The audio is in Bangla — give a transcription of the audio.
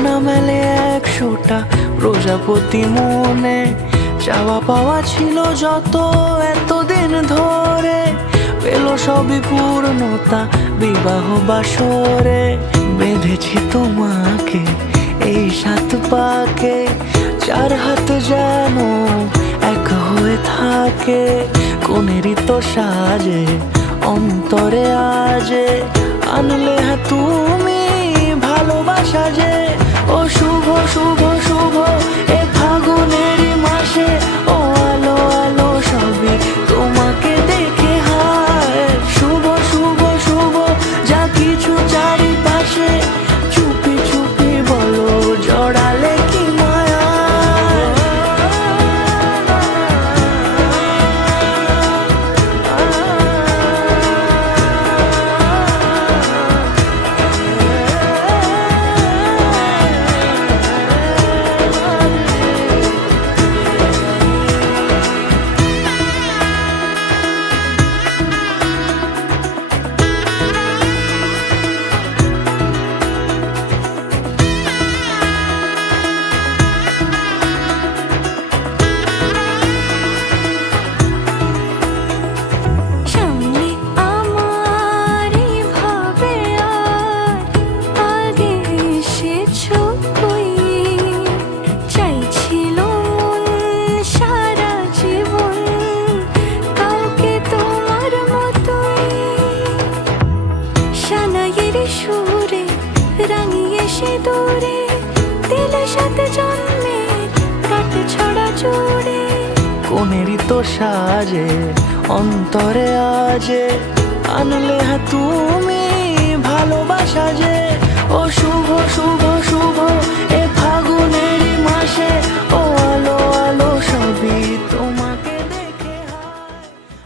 ডানা মেলে 100টা প্রজাপতি মনে, চাওয়া পাওয়া ছিল যত এতদিন ধরে, পেল সবই পূর্ণতা বিবাহ বাসরে। বেঁধেছি তোমাকে এই 7 পাকে, 4 হাত যেন এক হয়ে থাকে। কোনেরই তো সাজে অন্তরে আজে, আনলে তুমি ভালোবাসা যে। ও শুভ শুভ শুভ এ ফাগুনেরই মাসে, ও আলো আলো সবই তোমাকে দেখে হায়। শুভ শুভ শুভ যা কিছু চারিপাশে, চুপি চুপি বলো জড়ালে কি মায়া। সুরে রাঙিয়ে সে দূরে, দিলে 7 জন্মের কাট ছড়া জুড়ে। কোনেরই তো সাজে অন্তরে আজে, আনলে তুমি ভালোবাসা